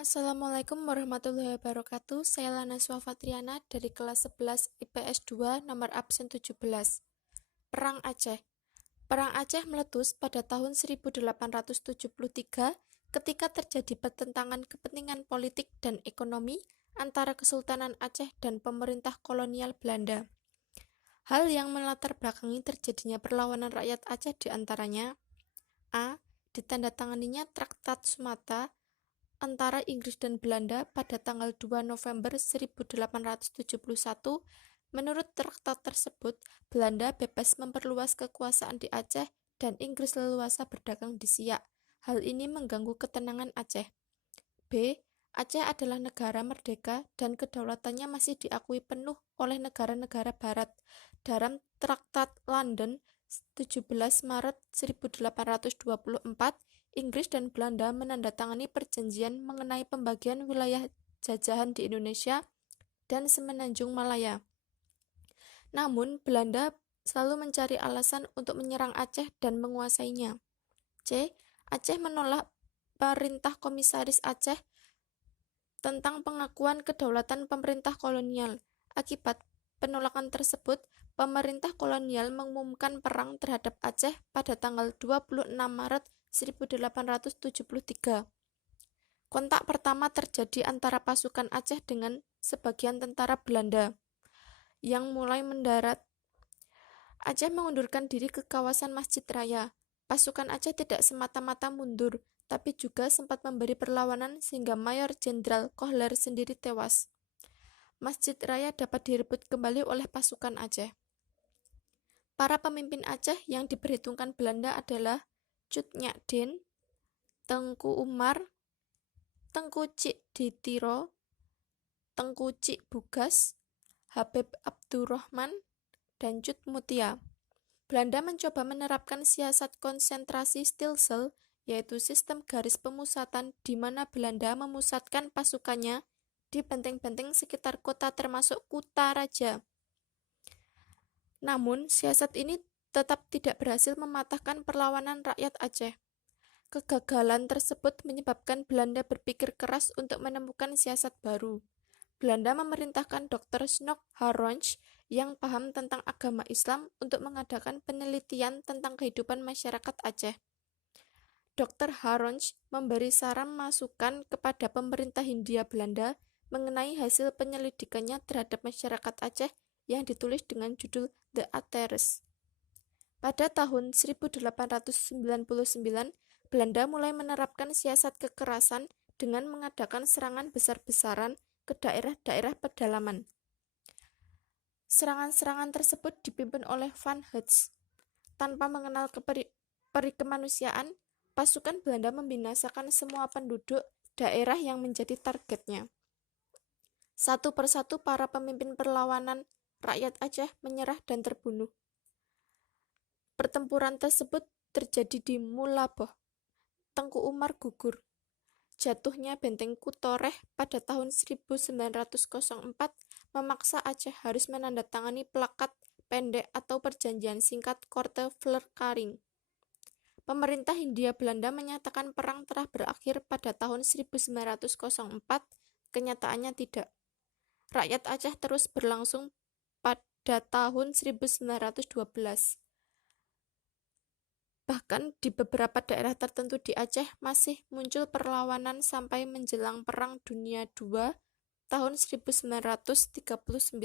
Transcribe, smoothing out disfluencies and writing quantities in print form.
Assalamualaikum warahmatullahi wabarakatuh. Saya Lana Swafatriana dari kelas 11 IPS 2 nomor absen 17. Perang Aceh. Perang Aceh meletus pada tahun 1873 ketika terjadi pertentangan kepentingan politik dan ekonomi antara Kesultanan Aceh dan pemerintah kolonial Belanda. Hal yang melatar belakangi terjadinya perlawanan rakyat Aceh diantaranya A. Ditandatanganinya Traktat Sumata antara Inggris dan Belanda pada tanggal 2 November 1871. Menurut traktat tersebut, Belanda bebas memperluas kekuasaan di Aceh dan Inggris leluasa berdagang di Siak. Hal ini mengganggu ketenangan Aceh. B. Aceh adalah negara merdeka dan kedaulatannya masih diakui penuh oleh negara-negara barat. Dalam Traktat London 17 Maret 1824, Inggris dan Belanda menandatangani perjanjian mengenai pembagian wilayah jajahan di Indonesia dan Semenanjung Malaya. Namun, Belanda selalu mencari alasan untuk menyerang Aceh dan menguasainya. C. Aceh menolak perintah Komisaris Aceh tentang pengakuan kedaulatan pemerintah kolonial. Akibat penolakan tersebut, pemerintah kolonial mengumumkan perang terhadap Aceh pada tanggal 26 Maret 1873. Kontak pertama terjadi antara pasukan Aceh dengan sebagian tentara Belanda yang mulai mendarat. Aceh mengundurkan diri ke kawasan Masjid Raya. Pasukan Aceh tidak semata-mata mundur, tapi juga sempat memberi perlawanan sehingga Mayor Jenderal Kohler sendiri tewas. Masjid Raya dapat direbut kembali oleh pasukan Aceh. Para pemimpin Aceh yang diperhitungkan Belanda adalah Cut Nyak Dien, Tengku Umar, Tengku Cik Ditiro, Tengku Cik Bugas, Habib Abdurrahman, dan Cut Mutia. Belanda mencoba menerapkan siasat konsentrasi Stelsel, yaitu sistem garis pemusatan di mana Belanda memusatkan pasukannya di benteng-benteng sekitar kota termasuk Kuta Raja. Namun, siasat ini tetap tidak berhasil mematahkan perlawanan rakyat Aceh. Kegagalan tersebut menyebabkan Belanda berpikir keras untuk menemukan siasat baru. Belanda memerintahkan Dr. Snoek Haronch yang paham tentang agama Islam untuk mengadakan penelitian tentang kehidupan masyarakat Aceh. Dr. Haronch memberi saran masukan kepada pemerintah Hindia Belanda mengenai hasil penyelidikannya terhadap masyarakat Aceh yang ditulis dengan judul The Ateres. Pada tahun 1899, Belanda mulai menerapkan siasat kekerasan dengan mengadakan serangan besar-besaran ke daerah-daerah pedalaman. Serangan-serangan tersebut dipimpin oleh Van Heijst. Tanpa mengenal perikemanusiaan, pasukan Belanda membinasakan semua penduduk daerah yang menjadi targetnya. Satu persatu para pemimpin perlawanan rakyat Aceh menyerah dan terbunuh. Pertempuran tersebut terjadi di Mulaboh. Tengku Umar gugur. Jatuhnya benteng Kutoreh pada tahun 1904 memaksa Aceh harus menandatangani plakat pendek atau perjanjian singkat Korte Verklaring. Pemerintah Hindia Belanda menyatakan perang telah berakhir pada tahun 1904, kenyataannya tidak. Rakyat Aceh terus berlangsung pada tahun 1912. Bahkan di beberapa daerah tertentu di Aceh masih muncul perlawanan sampai menjelang Perang Dunia II tahun 1939.